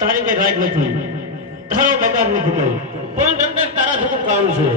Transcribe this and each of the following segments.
તારી કઈ રાજ નથી, તારો બગાડ નથી કર્યો, પણ તમને તારા થતું કામ છે.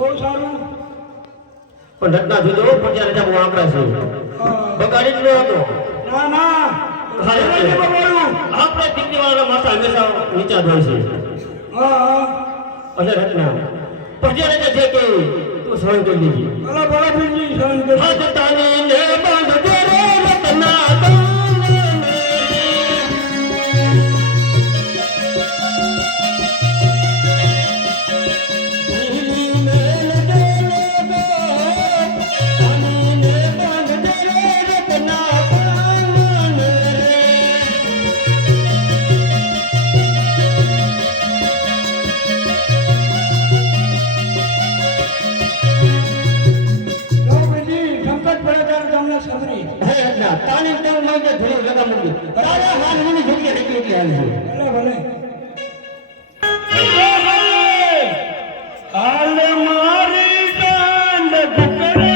બહુ સારું. પણ રત્ના જોજો પછી રાજા બહુ આંકડા છે બગાડી જ ન હતો. ના ના હારે છે. આપણે દીકરીવાળાના માથા હંમેશા નીચા હોય છે. હા અને રત્ના પછી રાજા છે કે તું સહન કરી લેજે. ભલા ભલા બીજી સહન કરી. હાથ તાની ને બાંધજે રે રત્ના તાને તાણી તો માંગે થોડી જગા મૂકી તારા હાથની જગ્યા એટલી હાલ છે. ભલે ભલે હાલ મારી ચાંદ ઘૂકરે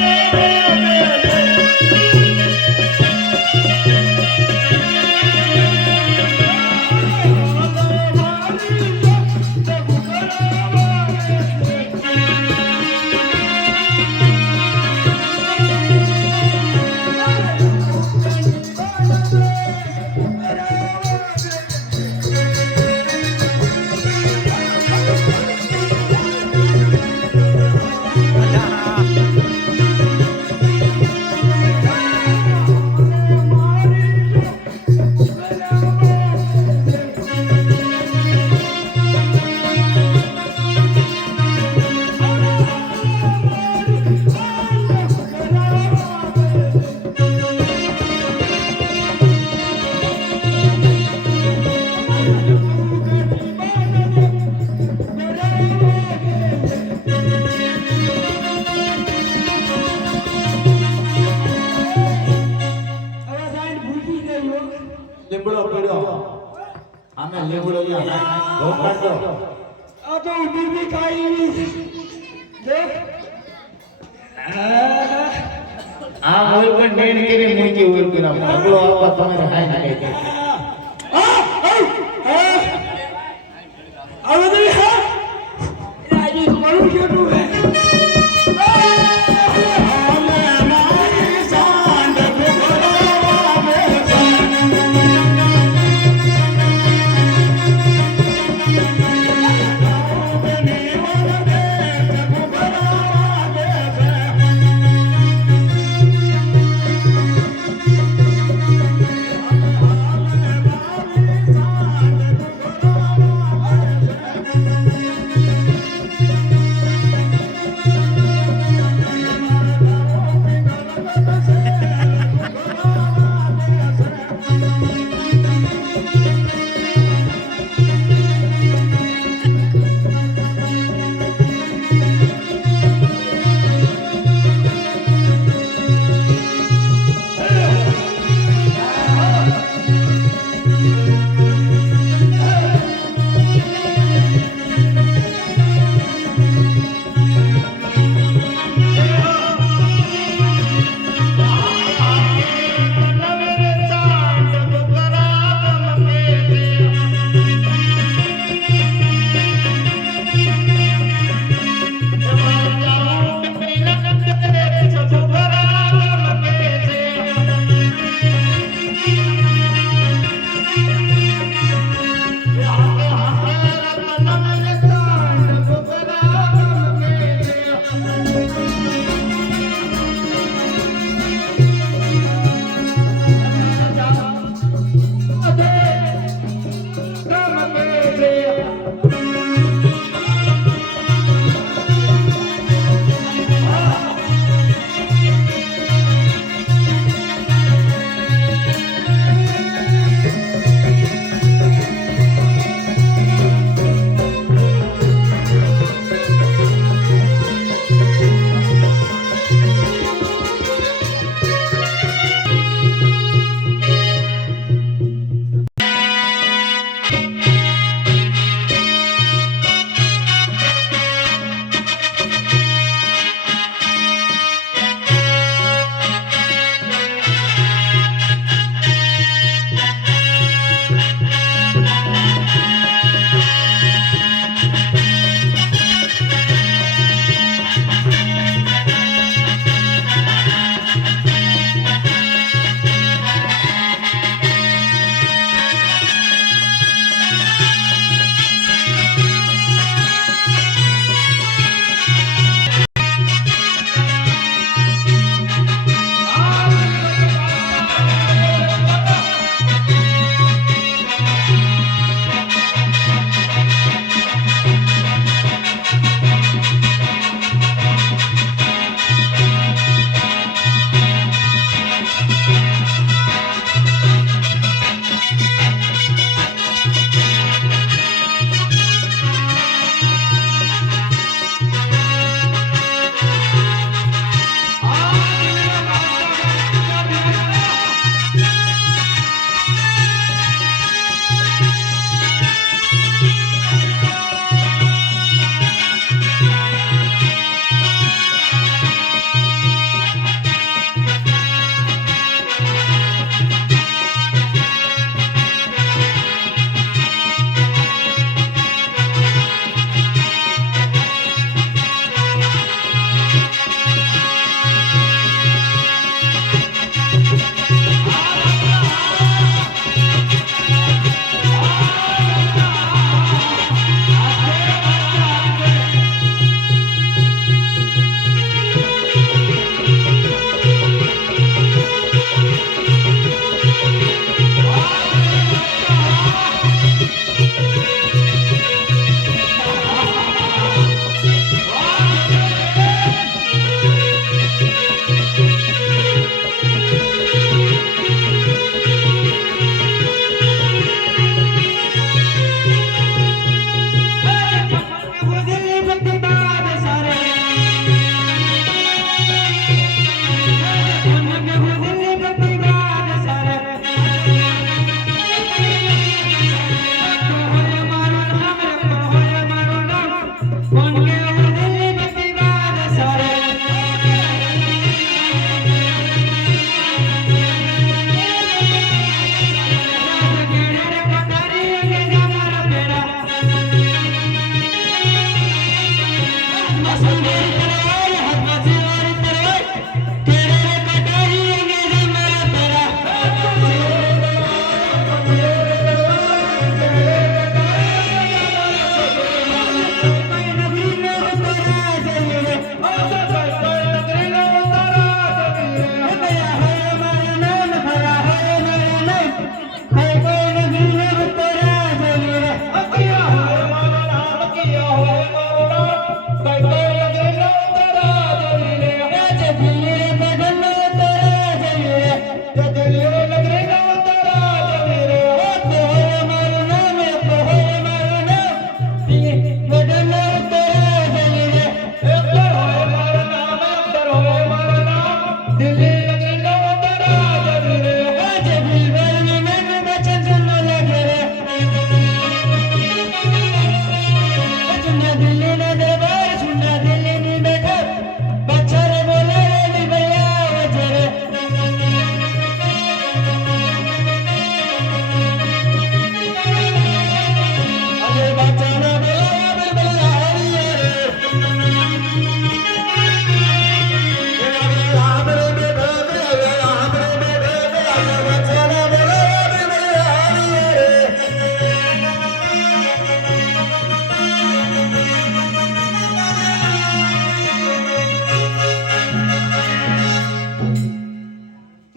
લીમડો પીડ્યો આમે લીમડો ધોકાડો આ તો ઉભી બી કાઈ નહીં દેખ આ હોય પણ નેણ કરી મૂકી હોય કે ના ઢગલો આવવા તમારે હાઈ ના કઈ હવે તો હા આજે મારું કેટું હે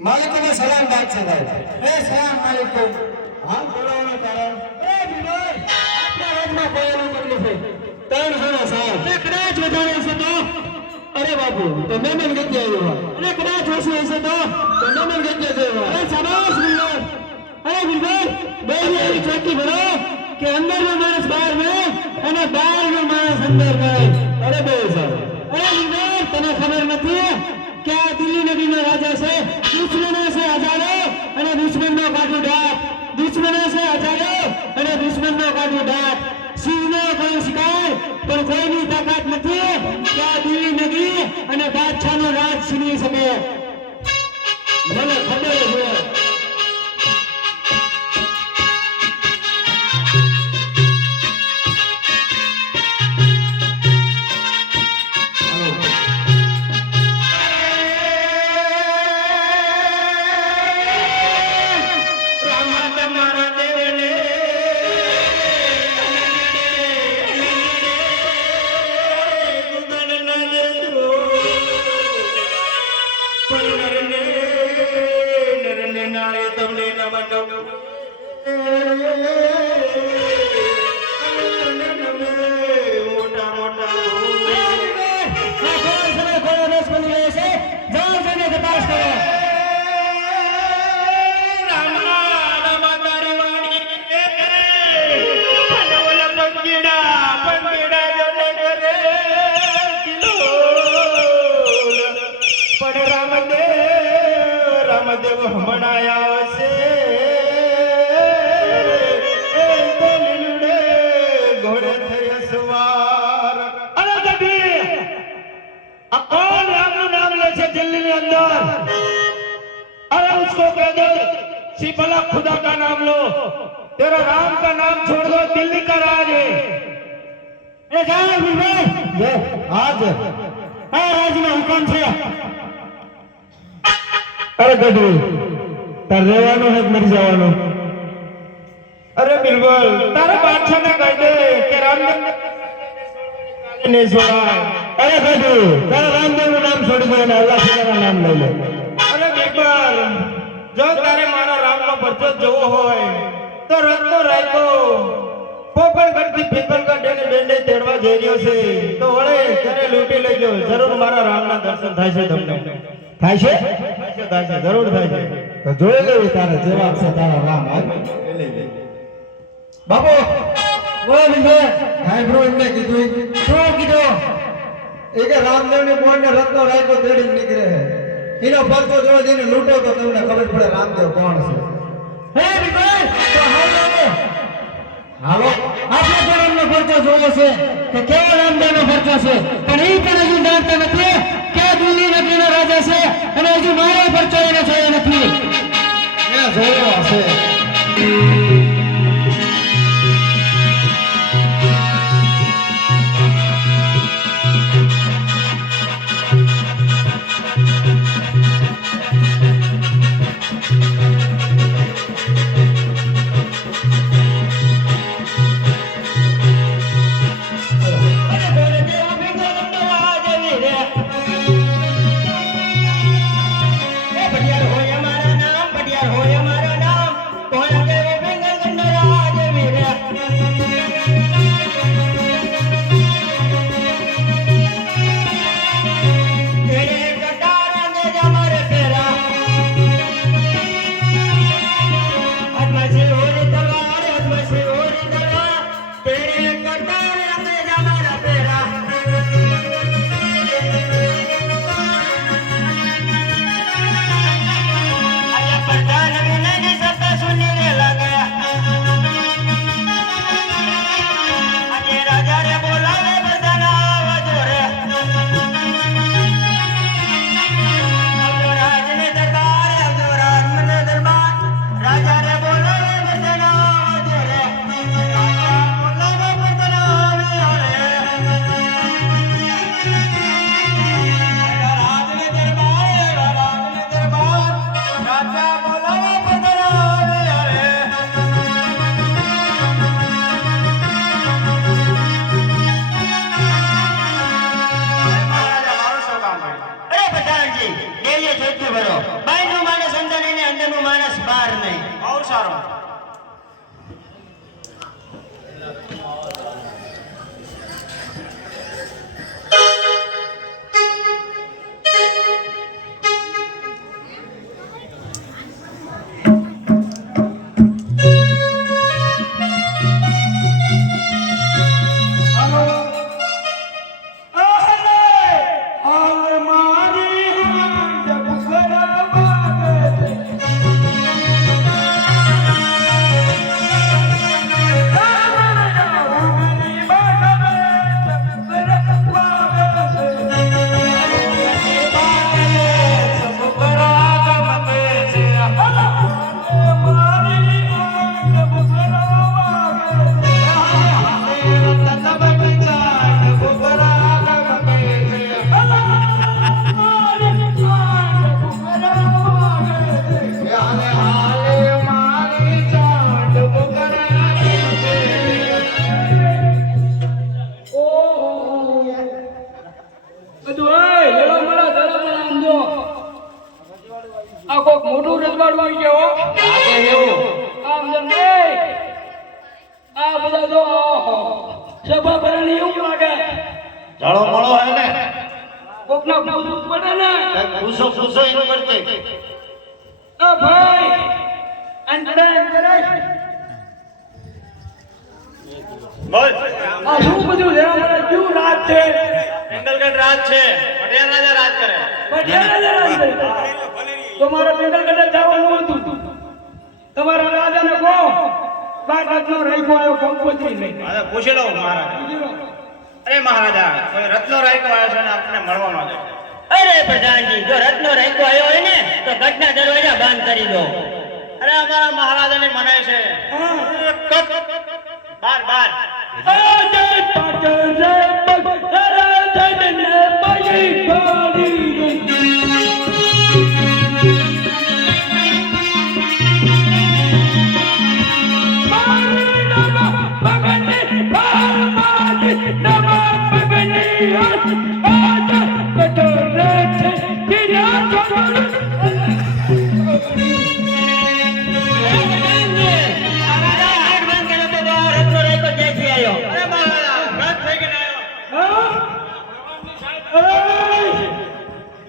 માલિકોને સલામ બાદ છે ભાઈ. સલામ વાલેકુમ. હાલ બોલાવવાનું કારણ વિનોદ, આપણા રાજમાં કોઈનું તકલીફ હોય. 3 જણા સાહેબ. કદાચ વધારે હશે તો અરે બાપુ તો મહેમાન ગતિ આવ્યો. અને કદાચ ઓછું હશે તો મહેમાન ગતિ આવ્યો. અરે શાબાશ વિનોદ. અરે વિનોદ, બે એવી ચોકી ભરો કે અંદરનો માણસ બહાર નહીં અને બહારનો માણસ અંદર નહીં. અરે બહુ સારું. અરે વિનોદ, તને ખબર નથી કે આ દિલ્હી નગરીનો રાજા છે. દુશ્મનો છે હજારો અને દુશ્મનનો કાઢું ડાક. દુશ્મનો છે હજારો અને દુશ્મનનો કાઢું ડાક. સિંહનો કોઈ શિકાર પણ કોઈની તાકાત નથી કે આ દિલ્હી નગરી અને બાદશાહનો રાજ છીનવી શકે. મને ખબર છે. રામદેવ હમણાં આવશે ઘોડે થઈ સવાર. અરે કભી આ કોણ રામનું નામ લે છે દિલ્હી ની અંદર? अरे उसको कह दो सिपला खुदा का नाम लो. तेरा राम का नाम छोड़ दो, दिल्ली का राज है. आज રાજનો હુકમ છે. अरे गधू तार રહેવાનું है मर જવાનું. अरे बिल्कुल तारा बादशाह ने कह दे कि रामदेव ने छोड़ा. અરે ગધુ, તારા રામદેવનું નામ છોડી દે અને અલ્લાહ તાલાનું નામ લઈ લે. अरे बिल्कुल जो तारे मारा राम નો પરચો જોવો હોય તો રત્નો રાયકો પોપરગઢ થી પીપલગઢ એને બેંડે તેડવા જઈ રહ્યો છે. તો વળે ત્યારે લૂંટી લઈ લો. જરૂર મારા રામના દર્શન થાય છે તમને. થાય છે થાય છે જરૂર થાય છે. તો જોઈ લેવી તારે જેવા છે તારા રામ. બાપુ બોલો વિજય. હાય બ્રો, એમને કીધું. શું કીધું? એ કે રામદેવની બોનને રત્નો રાયકો તેડીને નીકળે છે. એનો પરચો જોઈ દઈને લૂંટો તો તમને ખબર પડે રામદેવ કોણ છે. હે વિજય, તો હાલો આપણે પણ એમનો પરચો જોયો છે કે કેવો રામદેવનો પરચો છે, પણ એ પણ હજુ જાણતા નથી કે દિલ્હી નગરીનો રાજા છે અને હજુ મારો પરચો એને જોયો નથી. એ જોયો હશે. પ્રધાનજી ડેલી ચોખ્ખું ભરો બહારનું માણસ અંદર ને અંદરનું માણસ બહાર નહીં બહુ સારું મોટું રજવાડું આવી ગયો આમ નહીં આ બધા તો સભા ભરણી એવું લાગે જળો મળો હે ને કોકના પૂછવું પડે ને પૂછો પૂછો એમ કરતે આ ભાઈ અંતરે બોલ આ શું બધું લેવા ક્યું રાત છે પેંડલગઢ રાજ છે પટેલ રાજા રાજ કરે પટેલ રાજા રાજ કરે તમારે પેંડલગઢ જવાનું હતું તમારા રાજાને કહો બાટનો રાખ્યો આવ્યો કંકોત્રી નહીં અરે પૂછી લઉં મહારાજ અરે મહારાજા કોઈ રત્નો રાખ્યો આવ્યો છે ને આપણે મળવાનો છે અરે પ્રધાનજી જો રત્નો રાખ્યો આવ્યો હોય ને તો ગઢના દરવાજા બંધ કરી દો અરે અમારા મહારાજાને મનાય છે કપ બાર બાર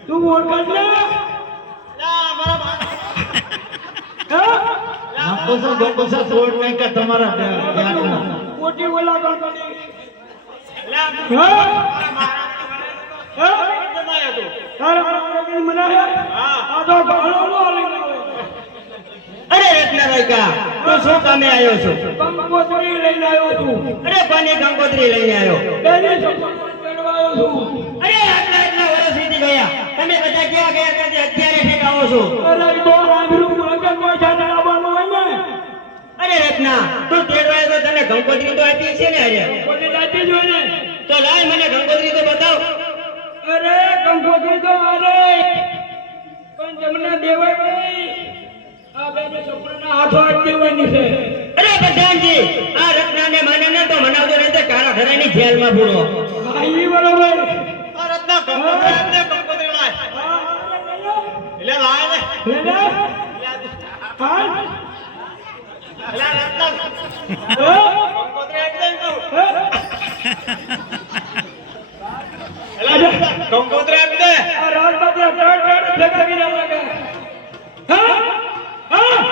તું ઓળખ નાકોસા ગોકોસા છોડ નહીં કે તમારા ધ્યાનમાં મોટી ઓલા ગણપતિ અરે રત્નારાયકા તું શું કામે આવ્યો છો કંકોત્રી લઈને આવ્યો છું અરે કોની કંકોત્રી લઈને આવ્યો બેની છોકરીને તેડવા આવ્યો છું અરે આટલા આટલા વર્ષ વીતી ગયા તમે બધા ક્યાં ગયા હતા જે અત્યારે ઠેક આવો છો અરે તો આબરૂ વગર કોઈ સાથે આવવાનું હોય ને અરે રત્ના તું તેડવા આવ્યો તો તને કંકોત્રી તો આપી છે ને અરે કોને જાતી જ હોય ને તો લાય મને કંકોત્રી તો બતાવ અરે કંકોત્રી તો અરે પણ તમને દેવાય નહીં આ બેને છોકરાના હાથો જ દેવાની છે અરે પ્રધાનજી આ રત્નાને માને ને તો મનાવજો નહીં તો કારા ધરાની જેલમાં પૂરો હા ઈ બરોબર આ રત્ના કંકોત્રી લાય એટલે લાય ને લેને હા એટલે રત્ના કંકોત્રી આપી દે તું એટલે કંકોત્રી આપી દે આ રાજમાતા ટાટ ટાટ ભેગા કર્યા લાગે હા હા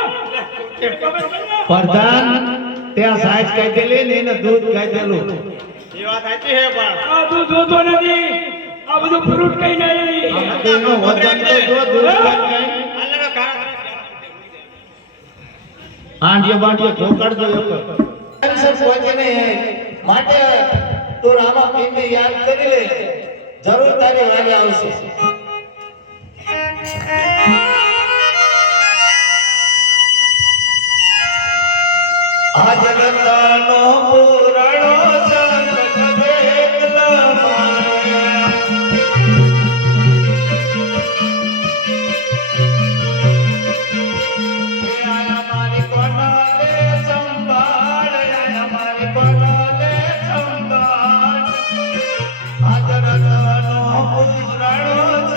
પ્રધાન ત્યાં સાઈઝ કાઢેલી ને એને દૂધ કાઢેલું એ વાત સાચી છે પણ આ તું જોતો નથી આ બધું ફ્રૂટ કઈ નહીં તેનો વજન તો જો દૂધ કાઢે આલનો કારા આંડિયો બાંડિયો ઠોકાડ દો એક પહોંચે ને માટે તું રામા પીને યાદ કરી લે જરૂર તારી વારે આવશે આજ રતનો પૂરણો સંકટ વેગલા માર્યા આયા મારી કોનાલે સંભાળ આયા મારી કોનાલે સંભાળ આજ રતનો પૂરણો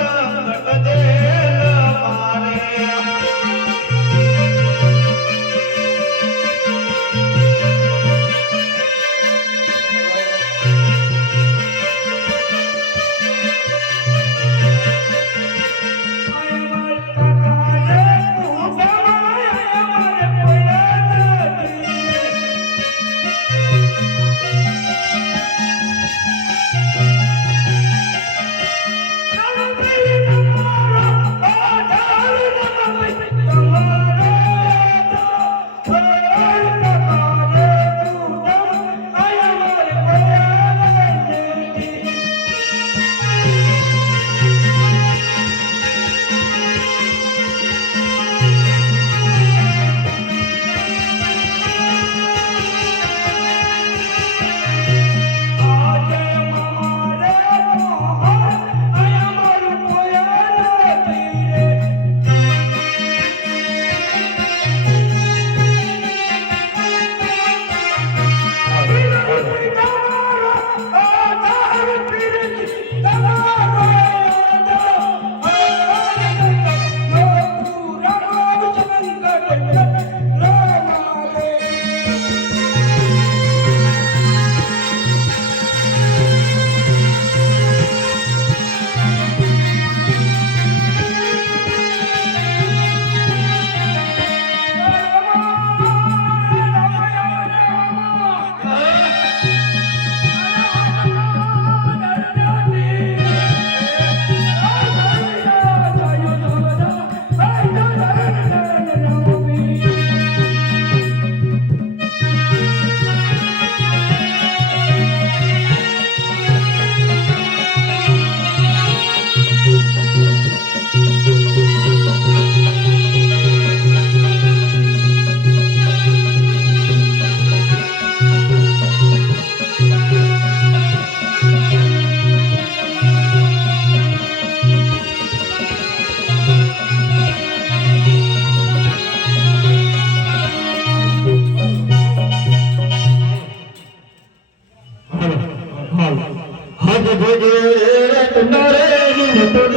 Hare